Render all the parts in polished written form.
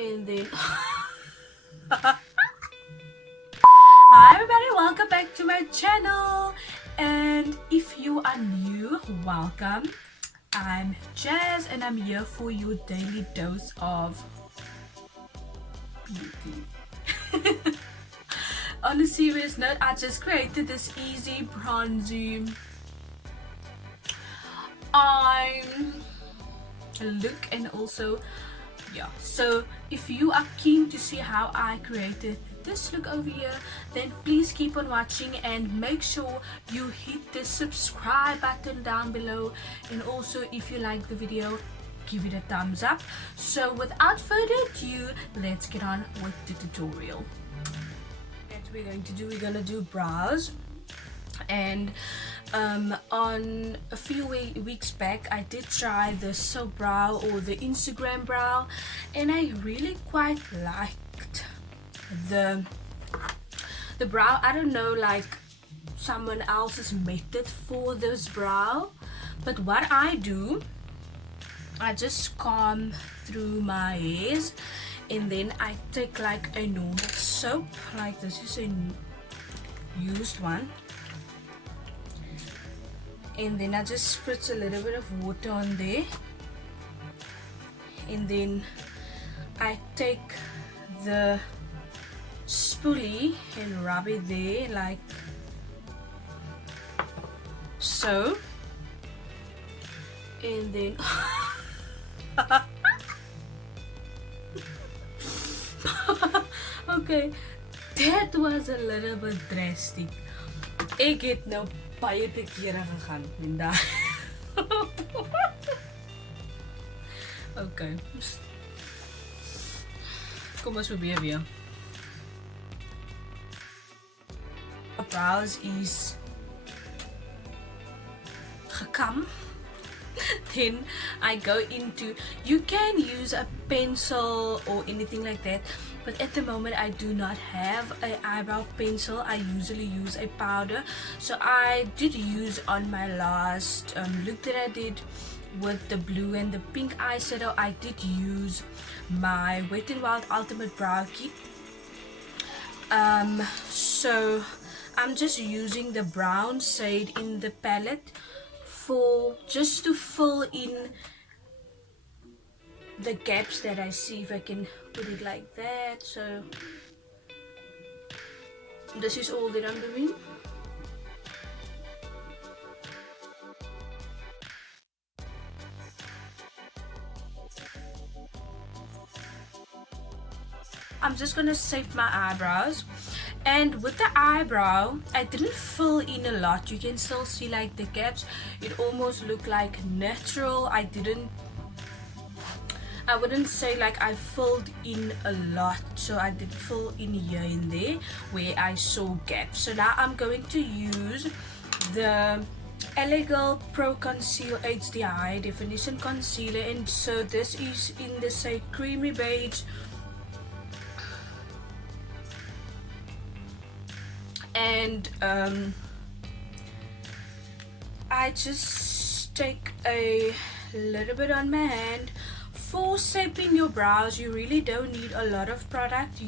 And then hi everybody, welcome back to my channel, and if you are new, welcome. I'm Jazz and I'm here for your daily dose of beauty. On a serious note, I just created this easy bronzy eye look, and also so if you are keen to see how I created this look over here, then please keep on watching and make sure you hit the subscribe button down below, and also if you like the video, give it a thumbs up. So without further ado, let's get on with the tutorial. What we're going to do, we're gonna do brows. And on a few weeks back I did try the soap brow or the Instagram brow, and I really quite liked the brow. I don't know, like someone else's method for this brow, but what I do, I just comb through my hairs and then I take like a normal soap, like this is a used one, and then I just spritz a little bit of water on there, and then I take the spoolie and rub it there like so, and then okay, that was a little bit drastic. Ek het nou baie te kere gegaan en daar. Okay. Kom ons probeer weer. Brows is gekam. Then I go into, you can use a pencil or anything like that, but at the moment I do not have an eyebrow pencil. I usually use a powder. So I did use on my last look that I did with the blue and the pink eyeshadow, I did use my Wet n Wild Ultimate Brow Kit. So I'm just using the brown shade in the palette for just to fill in the gaps that I see, if I can put it like that. So this is all that I'm doing. I'm just gonna shape my eyebrows, and with the eyebrow I didn't fill in a lot. You can still see like the gaps. It almost looked like natural. I wouldn't say like I filled in a lot, so I did fill in here and there where I saw gaps. So now I'm going to use the L.A Girl Pro.conceal HD High Definition Concealer, and so this is in the say creamy beige, and I just take a little bit on my hand. For shaping your brows, you really don't need a lot of product.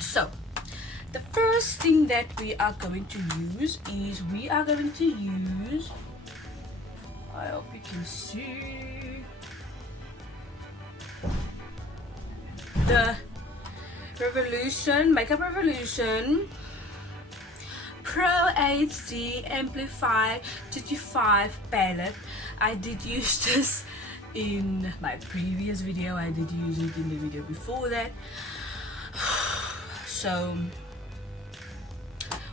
So the first thing that we are going to use is I hope you can see the Makeup Revolution Pro HD Amplify 55 palette. I did use this in my previous video. I did use it in the video before that. So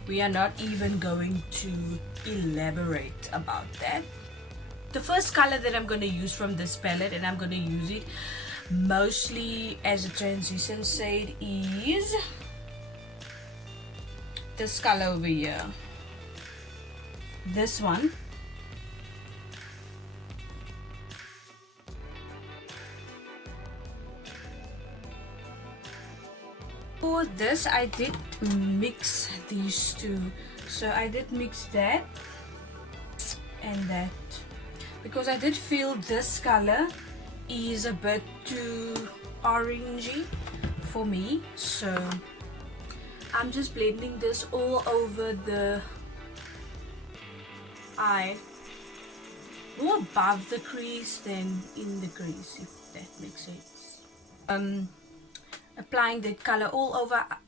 we are not even going to elaborate about that. The first color that I'm going to use from this palette, and I'm going to use it mostly as a transition shade, is this color over here, this one. For this I did mix these two, so I did mix that and that, because I did feel this color is a bit too orangey for me, so I'm just blending this all over the eye, more above the crease than in the crease, if that makes sense. Applying the color all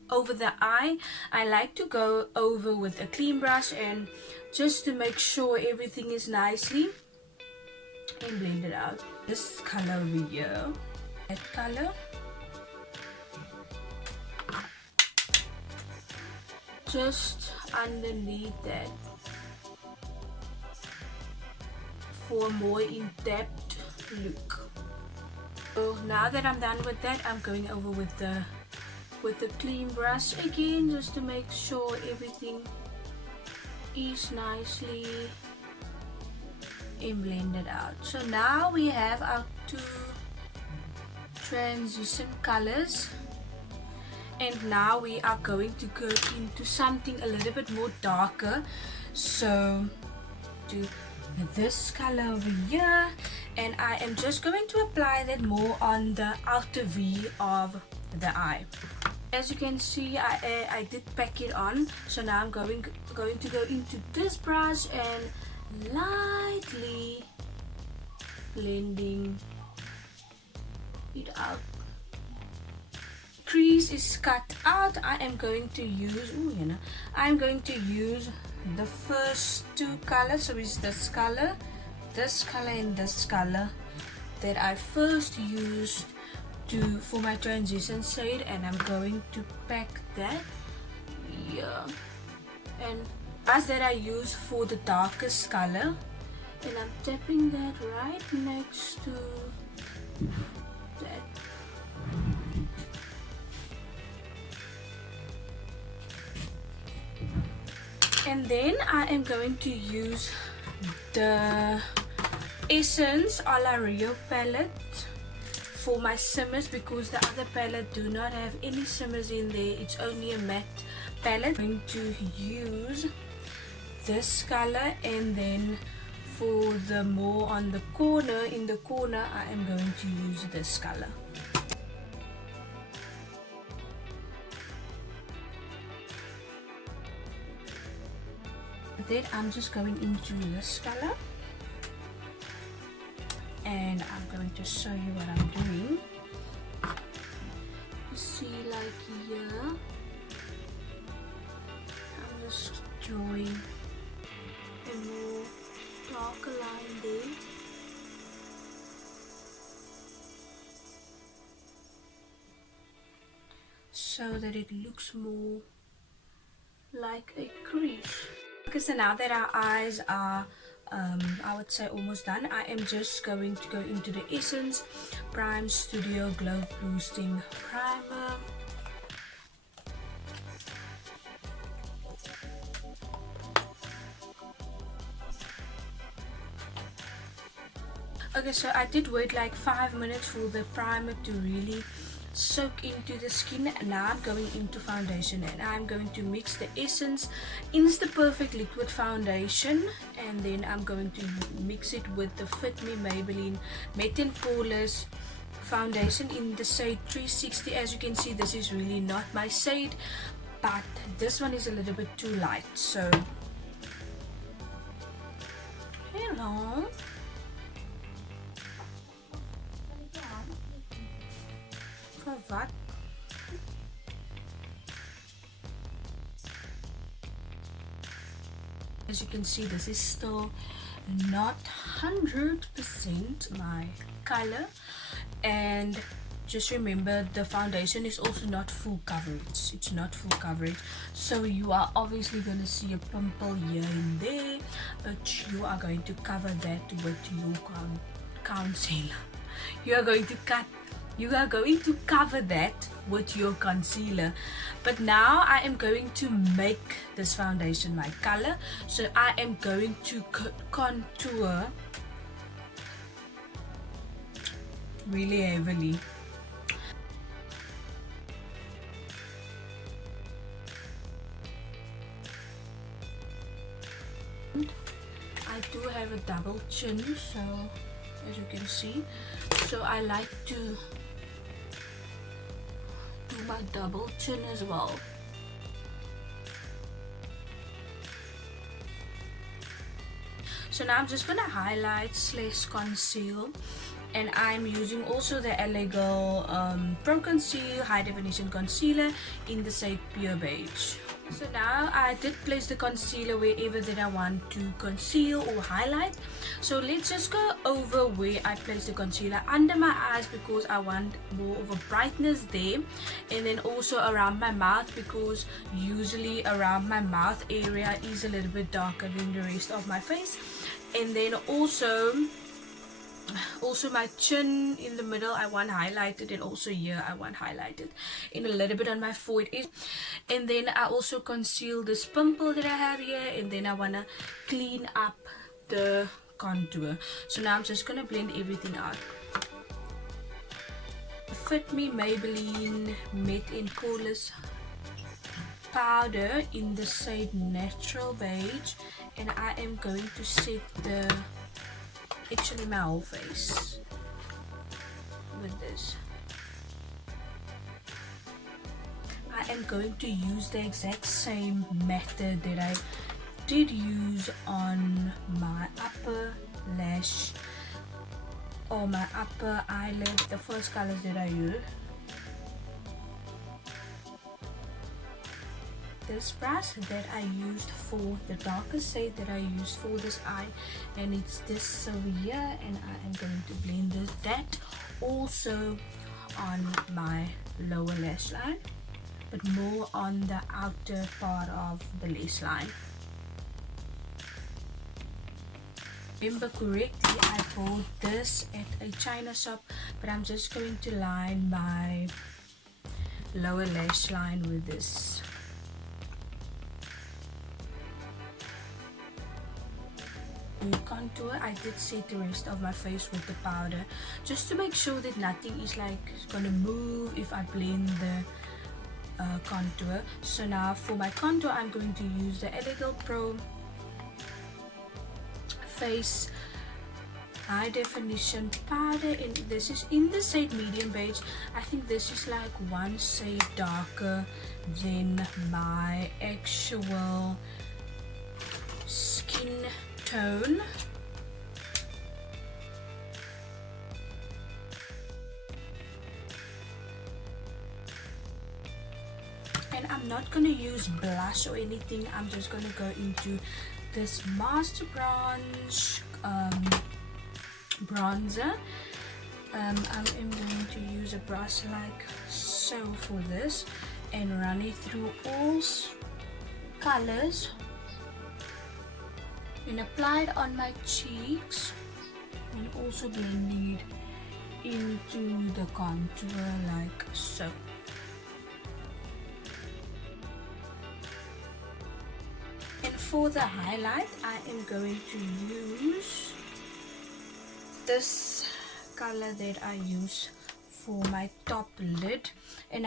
over the eye. I like to go over with a clean brush and just to make sure everything is nicely, and blend it out. This color over here, that color, just underneath that for a more in-depth look. So now that I'm done with that, I'm going over with the clean brush again, just to make sure everything is nicely and blended out. So now we have our two transition colors, and now we are going to go into something a little bit more darker. So do this color over here, and I am just going to apply that more on the outer V of the eye. As you can see, I did pack it on, so now I'm going to go into this brush and lightly blending it out. Crease is cut out. I am going to use the first two colors, so it's this color and this color that I first used for my transition shade, and I'm going to pack that here, and as that I use for the darkest color, and I'm tapping that right next to that. And then I am going to use the Essence Ola Rio palette for my shimmers, because the other palette do not have any shimmers in there. It's only a matte palette. I'm going to use this color, and then for the more on the corner, in the corner, I am going to use this color. Then I'm just going into this color, and I'm going to show you what I'm doing. You see, like here, I'm just drawing a more darker line there. So that it looks more like a crease. Okay, so now that our eyes are I would say almost done, I am just going to go into the Essence Prime Studio Glow Boosting Primer. Okay, so I did wait like 5 minutes for the primer to really soak into the skin. Now I'm going into foundation, and I'm going to mix the Essence Insta Perfect Liquid Foundation, and then I'm going to mix it with the Fit Me Maybelline Matte and Poreless foundation in the shade 360. As you can see, this is really not my shade, but this one is a little bit too light. So hello. What? As you can see, this is still not 100% my color, and just remember the foundation is also not full coverage. It's not full coverage, so you are obviously going to see a pimple here and there, but you are going to cover that with your concealer. You are going to cover that with your concealer. But now I am going to make this foundation my color, so I am going to contour really heavily. I do have a double chin, so as you can see, so I like to do my double chin as well. So now I'm just gonna highlight / conceal, and I'm using also the L.A Girl Pro.conceal high definition concealer in the shade Pure Beige. So now I did place the concealer wherever that I want to conceal or highlight. So let's just go over where I place the concealer under my eyes, because I want more of a brightness there, and then also around my mouth, because usually around my mouth area is a little bit darker than the rest of my face. And then also my chin in the middle I want highlighted, and also here I want highlighted, and a little bit on my forehead. And then I also conceal this pimple that I have here, and then I want to clean up the contour. So now I'm just gonna blend everything out. Fit Me Maybelline Matte and Poreless powder in the shade Natural Beige, and I am going to set actually my whole face with this. I am going to use the exact same method that I did use on my upper lash or my upper eyelid, the first colors that I used. This brush that I used for the darkest shade that I used for this eye, and it's this over here, and I am going to blend that also on my lower lash line, but more on the outer part of the lash line. Remember correctly, I bought this at a China shop, but I'm just going to line my lower lash line with this. Contour, I did set the rest of my face with the powder, just to make sure that nothing is like gonna move if I blend the contour. So now for my contour, I'm going to use the L.A Girl PRO.face high definition powder, and this is in the shade medium beige. I think this is like one shade darker than my actual skin tone. And I'm not gonna use blush or anything. I'm just gonna go into this Master bronzer. I am going to use a brush like so for this, and run it through all colors, and apply it on my cheeks, and also blending it into the contour like so. And for the highlight, I am going to use this color that I use for my top lid, and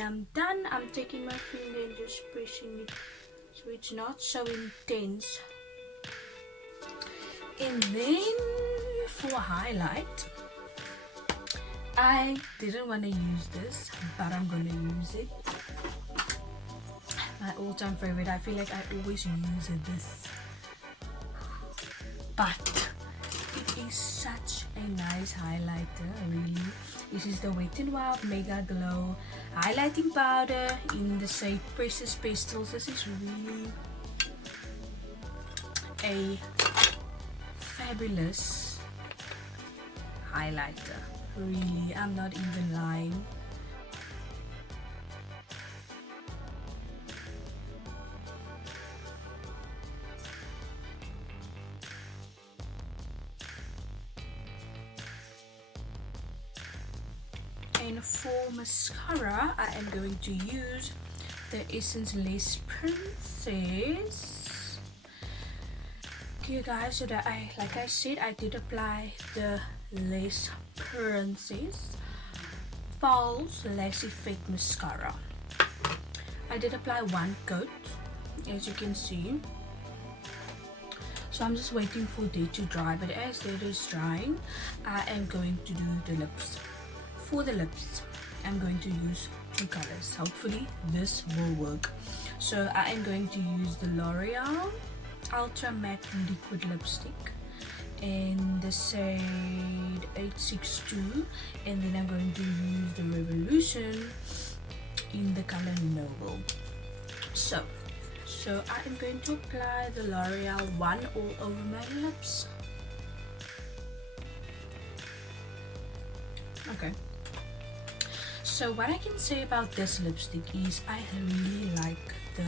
I'm done. I'm taking my finger and just pressing it so it's not so intense. And then for highlight, I didn't want to use this, but I'm gonna use it. My all-time favorite. I feel like I always use this, but it is such a nice highlighter, really. This is the Wet n Wild Megaglo Highlighting Powder in the shade Precious Petals. This is really a fabulous highlighter. Really, I'm not even lying. And for mascara, I am going to use the Essence Lash Princess. Okay guys, so that like I said, I did apply the Lash Princess False Lash Effect Mascara. I did apply one coat as you can see. So I'm just waiting for that to dry, but as that is drying, I am going to do the lips. For the lips, I'm going to use two colors. Hopefully this will work. So I am going to use the L'Oreal Ultra Matte Liquid Lipstick in the shade 862, and then I'm going to use the Revolution in the color Noble. So I am going to apply the L'Oreal one all over my lips. Okay. So what I can say about this lipstick is I really like the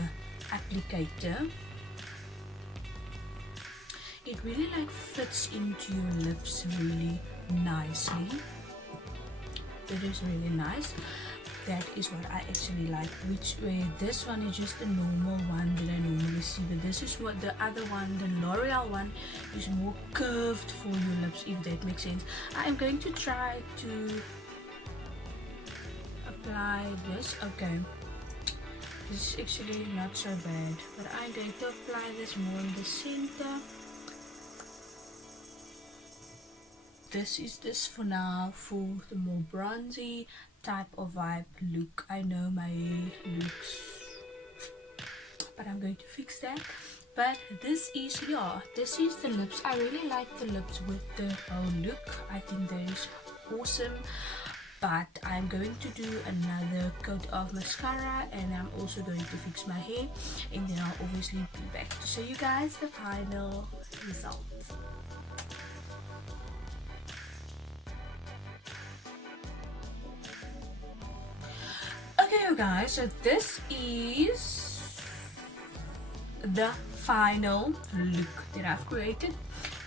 applicator. It really like fits into your lips really nicely. It is really nice. That is what I actually like. This one is just the normal one that I normally see, but this is what the other one, the L'Oreal one, is more curved for your lips, if that makes sense. I am going to try to apply this. Okay, this is actually not so bad, but I'm going to apply this more in the center. This is this for now, for the more bronzy type of vibe look. I know my looks, but I'm going to fix that. But this is, yeah, this is the lips. I really like the lips with the whole look. I think that is awesome. But I'm going to do another coat of mascara, and I'm also going to fix my hair, and then I'll obviously be back to show you guys the final result. Okay, you guys, so this is the final look that I've created.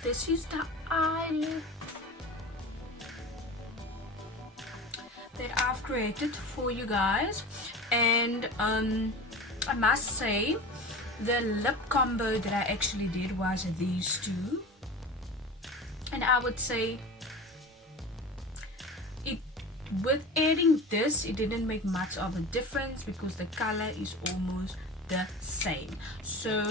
This is the eye look that I've created for you guys, and I must say the lip combo that I actually did was these two, and I would say with adding this, it didn't make much of a difference because the color is almost the same. So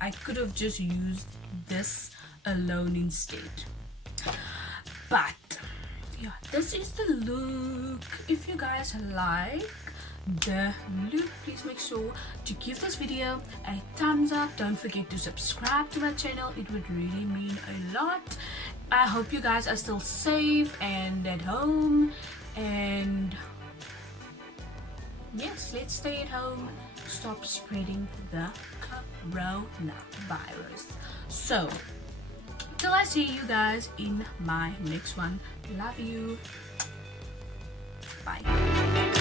I could have just used this alone instead. But yeah, this is the look. If you guys like the look, please make sure to give this video a thumbs up. Don't forget to subscribe to my channel. It would really mean a lot. I hope you guys are still safe and at home, and yes, let's stay at home, stop spreading the coronavirus. So till I see you guys in my next one, love you, bye.